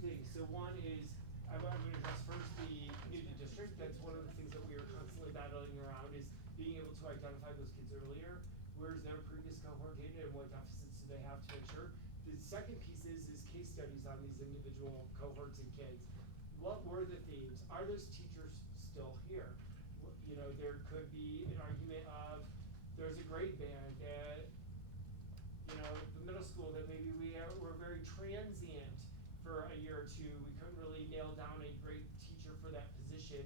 things. So one is, I'm going to address first the new to district. That's one of the things that we are constantly battling around, is being able to identify those kids earlier. Where's their previous cohort data and what deficits do they have to make sure? The second piece is case studies on these individual cohorts and kids. What were the themes? Are those teachers still here? You know, there could be an argument of there's a grade band at, you know, the middle school that maybe were very transient for a year or two. We couldn't really nail down a great teacher for that position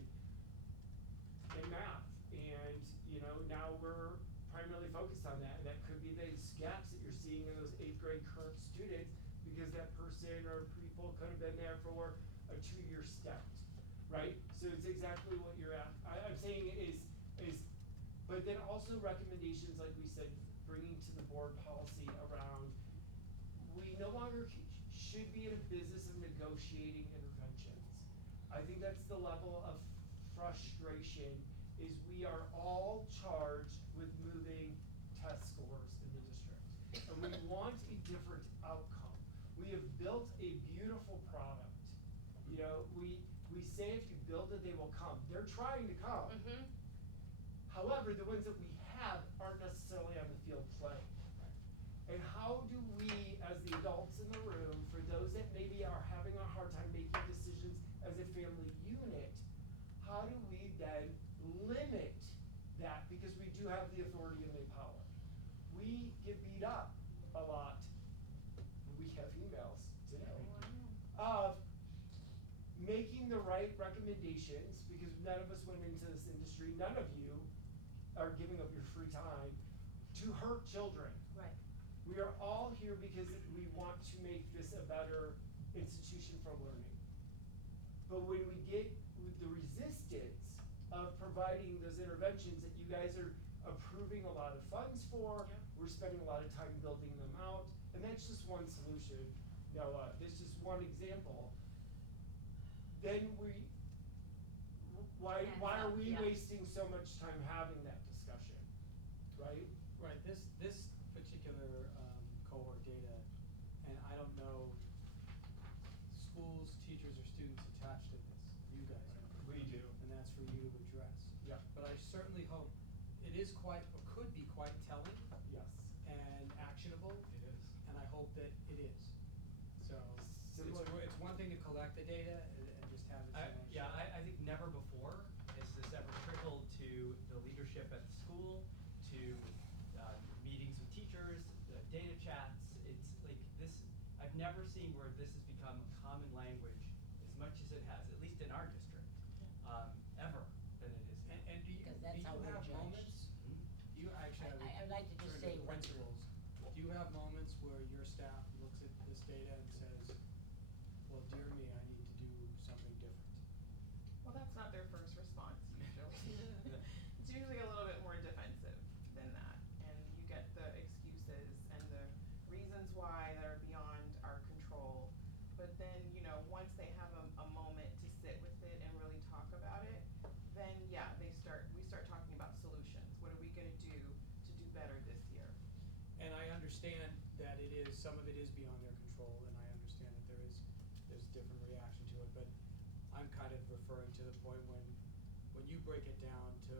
in math. And, you know, now we're primarily focused on that. And that could be those gaps that you're seeing in those 8th grade current students, because that person or people could have been there for a 2-year stint, right? So it's exactly what you're at. I'm saying is, but then also recommendations, like we said, bringing to the board policy around, we no longer should be in a business of negotiating interventions. I think that's the level of frustration, is we are all charged with moving test scores in the district. And we want a different outcome. We have built a beautiful product. You know, we say if you build it, they will come. They're trying to come. Mm-hmm. However, the ones that we have aren't necessarily on the field playing. And how do we, as the adults in the room, for those that maybe are having a hard time making decisions as a family unit, how do we then limit that? Because we do have the authority and the power. We get beat up a lot. We have emails today of making the right recommendations, because none of us went into this industry, none of you are giving up your free time to hurt children. Right. We are all here because we want to make this a better institution for learning. But when we get with the resistance of providing those interventions that you guys are approving a lot of funds for, yep. We're spending a lot of time building them out, and that's just one solution. Now, this is one example. Then why are we yeah. wasting so much time having that discussion, right? Right, this particular cohort data, and I don't know schools, teachers, or students attached to this. You guys know. We do. And that's for you to address. Yeah. But I certainly hope it is quite, or could be quite telling. Yes. And actionable. It is. And I hope that it is. So it's one thing to collect the data and just have it. I think never before has this ever trickled to the leadership at the school, to meetings with teachers, the data chats. It's like this, I've never seen where this has become a common language as much as it has, at least in our district, ever than it is now. And do you have moments? Do you actually I'd like to just say principals? Do you have moments where your staff looks at this data and says, well, dear me, I need to do something different? Well, that's not their first response usually. It's usually a little bit more defensive than that. And you get the excuses and the reasons why that are beyond our control. But then, you know, once they have a moment to sit with it and really talk about it, then yeah, we start talking about solutions. What are we gonna do to do better this year? And I understand that some of it is beyond their control, and I understand that there's a different reaction to it, but I'm kind of referring to the point when you break it down to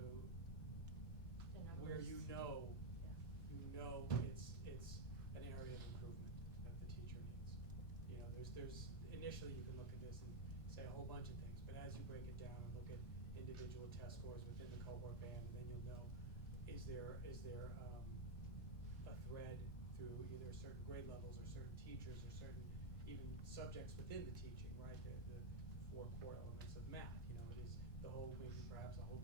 where you know it's an area of improvement that the teacher needs. You know, there's initially you can look at this and say a whole bunch of things, but as you break it down and look at individual test scores within the cohort band, and then you'll know, is there a thread through either certain grade levels or certain teachers or certain even subjects within the teaching, right? The 4 core elements of math. You know, it is the whole, maybe perhaps the whole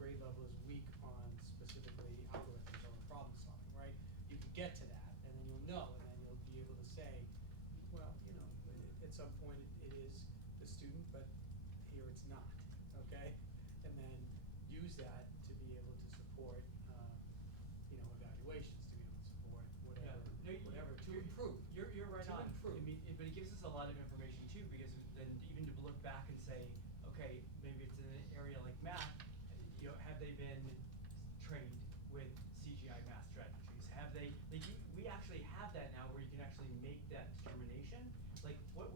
grade level is weak on specifically algorithms or problem solving, right? You can get to that, and then you'll know, and then you'll be able to say, well, you know, at some point it is the student, but here it's not, okay? And then use that to be able to support, you know, evaluations, to be able to support whatever to improve. You're right on. Improve. I mean, but it gives us a lot of information too, because then even to look back and say, okay, maybe it's in an area like math, you know, have they been trained with CGI math strategies? Have they, we actually have that now where you can actually make that determination. Like, what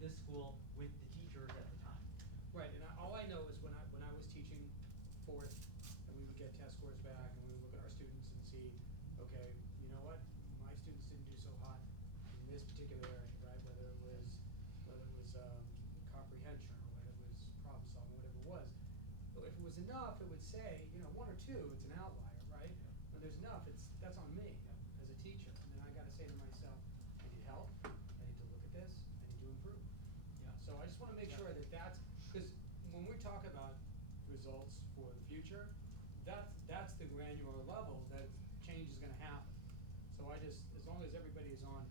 this school with the teachers at the time. Right, and all I know is when I was teaching fourth, and we would get test scores back, and we would look at our students and see, okay, you know what, my students didn't do so hot in this particular area, right? Whether it was comprehension, or whether it was problem solving, whatever it was. But if it was enough, it would say, you know, 1 or 2, it's an outlier, right? When there's enough, that's on me as a teacher, and then I got to say to myself, I need help, I need to look at this, I need to improve. Yeah. So I just want to make sure that because when we talk about results for the future, that's the granular level that change is going to happen. So I just, as long as everybody is on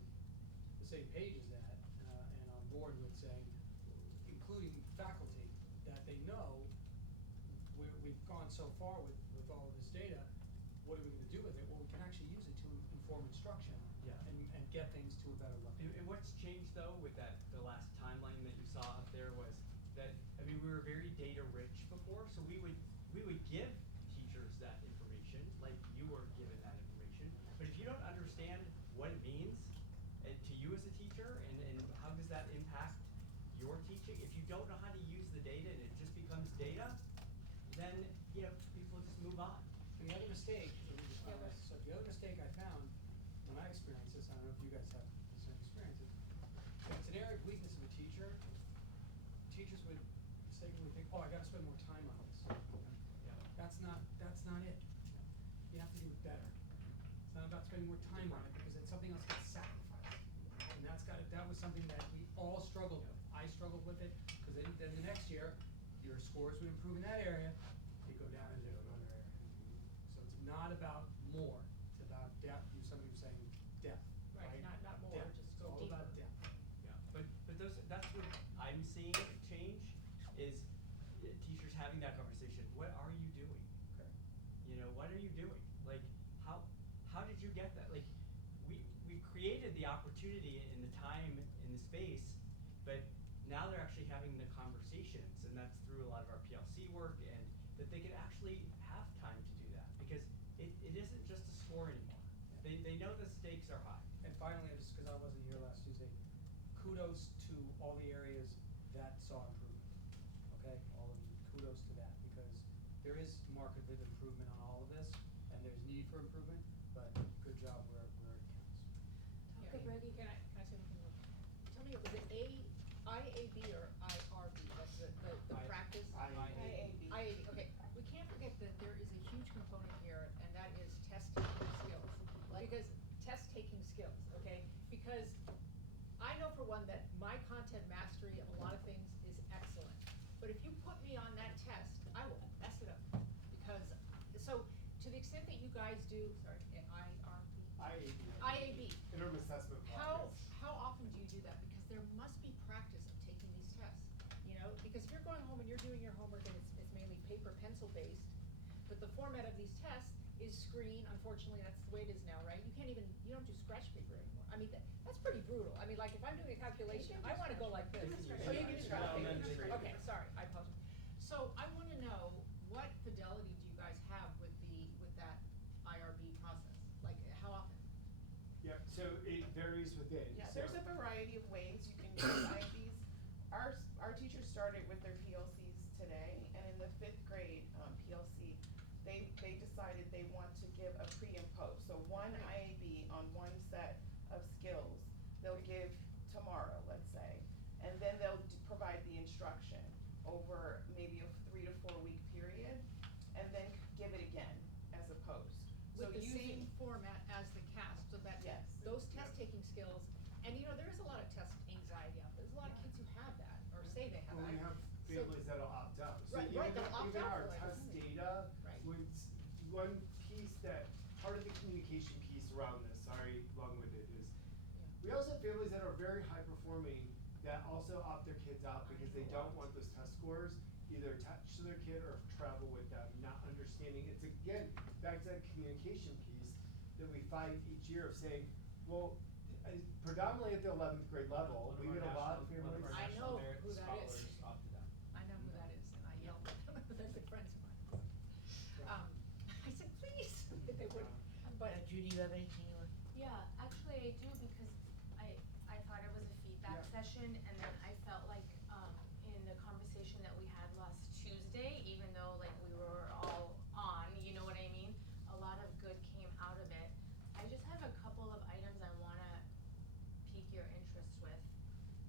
the same page as that, and on board with saying, including faculty, that they know we've gone so far with all of this data, what are we going to do with it? Well, we can actually use it to inform instruction. Yeah. And get things to a better level. And what's changed though with the last timeline that you saw up there was that, I mean, we were very data rich before, so we would give teachers that information, like you were given that information. But if you don't understand what it means to you as a teacher, and how does that impact your teaching, if you don't know how to use the data and it just becomes data, then, you know, people just move on. And the other mistake, so the other mistake I found when I experienced this, I don't know if you guys have the same experiences, if it's an area of weakness of a teacher, teachers would mistakenly think, oh, I gotta spend more time on this. Yeah. That's not it. You have to do it better. It's not about spending more time on it, because then something else gets sacrificed. And that was something that we all struggled with. I struggled with it, because then the next year, your scores would improve in that area, you go down into another area. So it's not about more, it's about depth. Somebody was saying depth, right? Not more, Depth. just It's go all deeper. about depth. Yeah, but that's what I'm seeing change is teachers having that conversation. What are you doing? Okay. You know, what are you doing? Like, how did you get that? Like, we created the opportunity in the time, in the space, but now they're actually having the conversations, and that's through a lot of our PLC work, and that they can actually have time to do that, because it isn't just a score anymore. They know the stakes are high. And finally, just because I wasn't here last Tuesday, kudos to all the areas that saw improvement. Okay, all of you, kudos to that, because there is market improvement on all of this, and there's need for improvement, but good job where it counts. Dr. Brady, can I say something? Tell me, was it IAB or IRB? That's the practice? IAB. IAB, okay. We can't forget that there is a huge component here, and that is test-taking skills. Because test-taking skills, okay? Because I know for one that my content mastery of a lot of things is excellent. But if you put me on that test, I will mess it up. Because, so, to the extent that you guys do, sorry, IAB. Interim assessment process. How often do you do that? Because there must be practice of taking these tests, you know? Because if you're going home and you're doing your homework and it's mainly paper, pencil based, but the format of these tests is screen, unfortunately, that's the way it is now, right? You don't do scratch paper anymore. I mean, that's pretty brutal. I mean, like, if I'm doing a calculation, I wanna go like this. Oh, you can do scratch paper? Elementary. Okay, sorry, I apologize. So I wanna know, what fidelity do you guys have with that IRB process? Like, how often? Yep, so it varies within. Yeah, so- there's a variety of ways you can use IBs. Our teachers started with their PLCs today, and in the 5th grade PLC, they decided they want to give a pre and post. So one IAB on one set of skills, they'll give tomorrow, let's say, and then they'll provide the instruction over maybe a 3 to 4 week period, and then give it again as a post. So With the using same format as the CAST, so that Yes. those test-taking skills, and you know, there is a lot of test anxiety out there. There's a lot of kids who have that, or say they have Well, that. we have So- families that'll opt out. So Right, even, they'll opt even out our for it, test isn't it? data Right. was one piece that, part of the communication piece around this, sorry, long-winded, is we also have families that are very high performing that also opt their kids out because they don't want those test scores either attached to their kid or travel with them, not understanding. It's again, back to that communication piece that we find each year of saying, well, predominantly at the 11th grade level, we get a lot of families. I know who that is. Scholars opted out. I know who that is, and I yelled at them, they're good friends of mine. I said, please, if they would, but. Judy, you have anything you want? Yeah, actually I do, because I thought it was a feedback Yeah. session, and then I felt like, in the conversation that we had last Tuesday, even though like we were all on, you know what I mean? A lot of good came out of it. I just have a couple of items I wanna pique your interest with,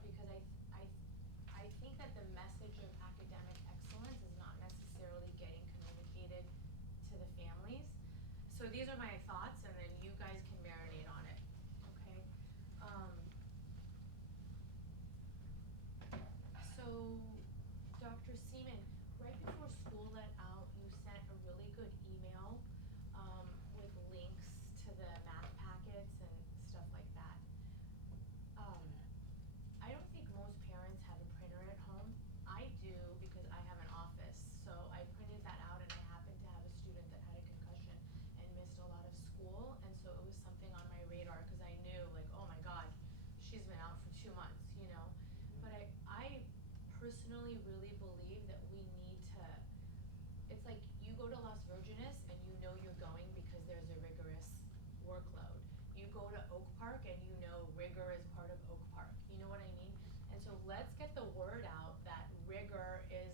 because I think that the message of academic excellence is not necessarily getting communicated to the families. So these are my thoughts, and then you guys can marinate on it, okay? So, Dr. Seaman, right before school let out, you sent a really good email, with links to the math packets and stuff like that. I don't think most parents have a printer at home. I do because I have an office, so I printed that out, and I happened to have a student that had a concussion and missed a lot of school, and so it was something on my radar, cause I knew like, oh my god, she's been out for 2 months, you know? But I personally really believe that we need to, it's like you go to Las Virgenes and you know you're going because there's a rigorous workload. You go to Oak Park and you know rigor is part of Oak Park, you know what I mean? And so let's get the word out that rigor is,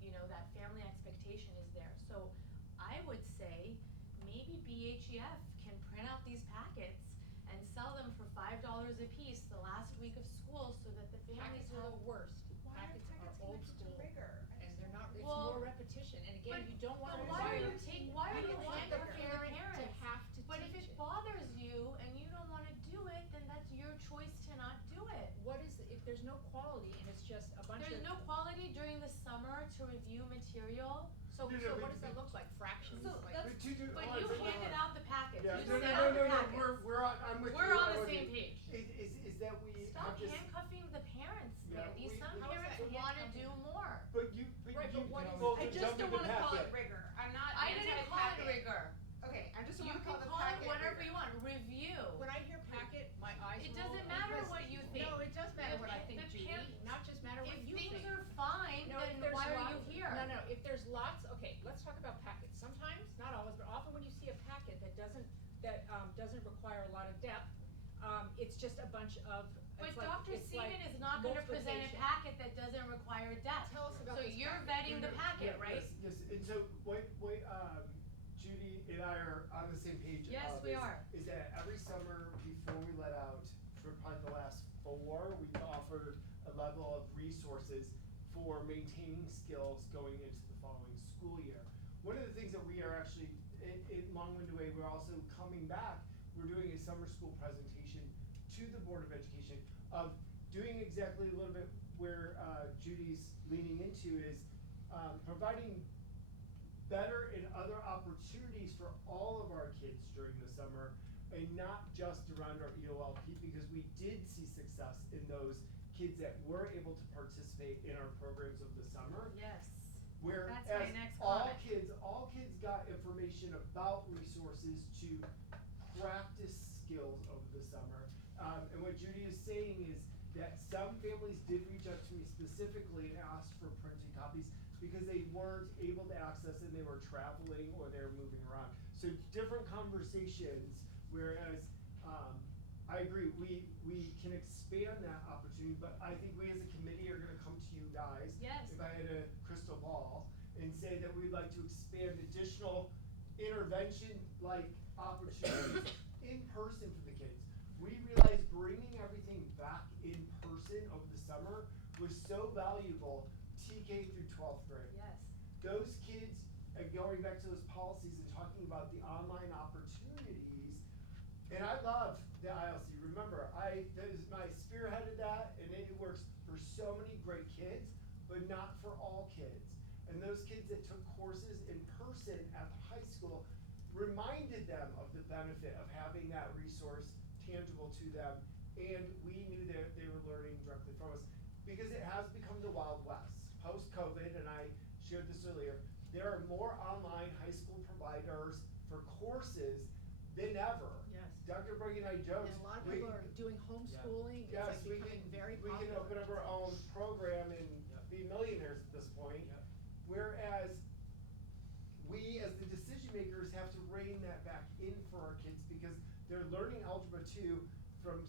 you know, that family expectation is there. So I would say maybe BHEF can print out these packets and sell them for $5 a piece the last week of school, so that the families Packets are have. the worst. Why are Packets are packets old connected to school. rigor? And they're not, it's Well, more repetition, and again, but- you don't wanna but why are require. you why are you you don't want the handcuffing the parent to parents? have to But if teach it it. bothers you and you don't wanna do it, then that's your choice to not do it. What is, if there's no quality and it's just a bunch of. There's no quality during the summer to review material, So, No, no, so but- what does that look like, fractions, So like? that's- hold but on, you hold on. handed out the packets, Yeah, you no, sent no, out no, the no, packets. we're on, I'm with you. We're on I'm the with same you. page. Is that we Stop have this, handcuffing the parents, Yeah, Mandy, we- some How is parents that wanna handcuffing? do more. but you Right, but what is- well, I the just dump in don't the wanna call it packet. rigor. I'm not I didn't call it anti-packet. rigor. Okay, I just don't You wanna can call the call it packet whatever rigor. you want, review. When I hear packet, my eyes It roll. doesn't matter because- what you think. No, it does matter The what I pa- think, the Judy, parents- not just matter what you If think. things are fine, No, if then there's why are you lots- here? No, if there's lots, okay, let's talk about packets. Sometimes, not always, but often when you see a packet that doesn't require a lot of depth, it's just a bunch of, But it's like, Dr. it's like Seaman is not gonna present a multiplication. packet that doesn't require depth. Tell us about So this you're packet. vetting the packet, Yeah, right? Yes, and so what, Judy and I are on the same page Yes, of we is- are. is that every summer before we let out, for probably the last 4, we've offered a level of resources for maintaining skills going into the following school year. One of the things that we are actually, in long-winded way, we're also coming back, we're doing a summer school presentation to the Board of Education of doing exactly a little bit where Judy's leaning into is providing better and other opportunities for all of our kids during the summer, and not just around our EOLP, because we did see success in those kids that were able to participate in our programs of the summer. Yes. Whereas That's my next all comment. kids got information about resources to practice skills over the summer. And what Judy is saying is that some families did reach out to me specifically and asked for printed copies because they weren't able to access it and they were traveling or they were moving around. So different conversations, whereas I agree, we can expand that opportunity, but I think we as a committee are gonna come to you guys. Yes. If I had a crystal ball, and say that we'd like to expand additional intervention-like opportunities in person for the kids. We realized bringing everything back in person over the summer was so valuable, TK through 12th grade. Yes. Those kids, going back to those policies and talking about the online opportunities, and I love the ILC. Remember, I spearheaded that, and it works for so many great kids, but not for all kids. And those kids that took courses in person at the high school reminded them of the benefit of having that resource tangible to them, and we knew that they were learning directly from us, because it has become the Wild West. Post-COVID, and I shared this earlier, there are more online high school providers for courses than ever. Yes. Dr. Brady and I joked. And a lot of people are doing homeschooling, it's Yes, like we becoming can, very we popular. can open up our own program and be millionaires at this point. Whereas we, as the decision makers, have to rein that back in for our kids, because they're learning Algebra 2 from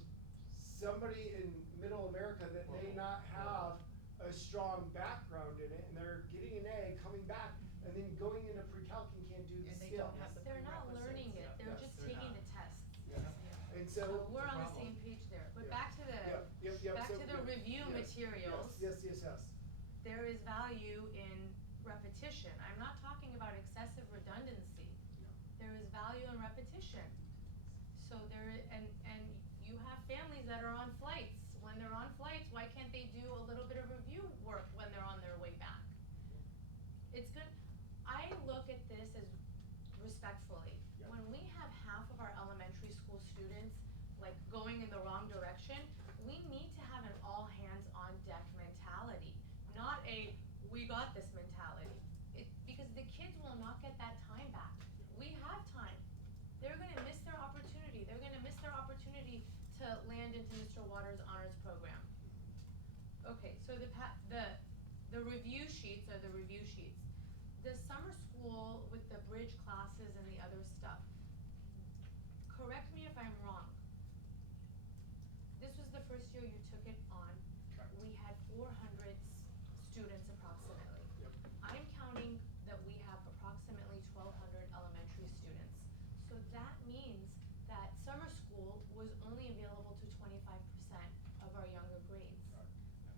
somebody in middle America that may not have a strong background in it, and they're getting an A, coming back, and then going into pre-calc and can't do the And they skills. don't have the They're not learning it, prerequisites. they're Yes, just they're taking not. the tests. Yeah. And So so. we're on the problem. same page there, but Yeah. back to the, Yep, back so, to the yeah, review yes, materials. Yes. There is value in repetition. I'm not talking about excessive redundancy. There is value in repetition. So and you have families that are on flights. When they're on flights, why can't they do a little bit of review work when they're on their way back? It's good. I look at this as respectfully. Yeah. When we have half of our elementary school students like going in the wrong direction, we need to have an all hands on deck mentality, not a we got this mentality. Because the kids will not get that time back. We have time. They're gonna miss their opportunity. They're gonna miss their opportunity to land into Mr. Waters' honors program. Okay, so the review sheets are the review sheets. The summer school with the bridge classes and the other stuff, correct me if I'm wrong. This was the first year you took it on. Correct. We had 400 students approximately. Yep. I'm counting that we have approximately 1,200 elementary students. So that means that summer school was only available to 25% of our younger grades.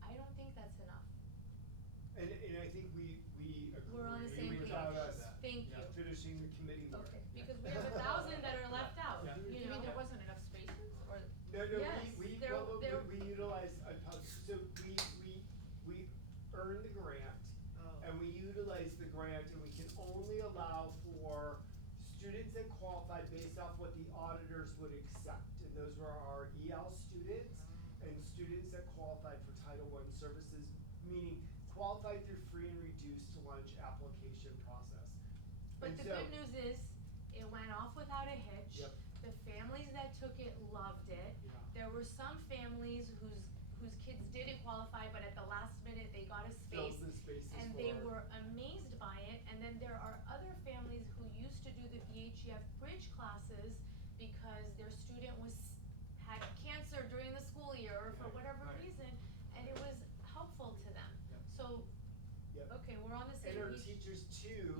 I don't think that's enough. And I think we agree. We're on the same page. Without us Thank Yeah. you. finishing the committee work. Okay, because we have 1,000 that are left out, Yeah. you You know? mean there wasn't enough spaces, or? No, Yes, we there- utilize, so we earn the grant, and we utilize the grant, and we can only allow for students that qualify based off what the auditors would accept. And those were our EL students and students that qualified for Title I services, meaning qualified through free and reduced lunch application process. But And the so- good news is, it went off without a hitch. Yep. The families that took it loved it. Yeah. There were some families whose kids didn't qualify, but at the last minute, they got a Fills space. the spaces And for. they were amazed by it, and then there are other families who used to do the BHEF bridge classes because their student had cancer during the school year or for Right, whatever right. reason, and it was helpful to them. Yep. So, Yep. okay, we're on the same And our page. teachers too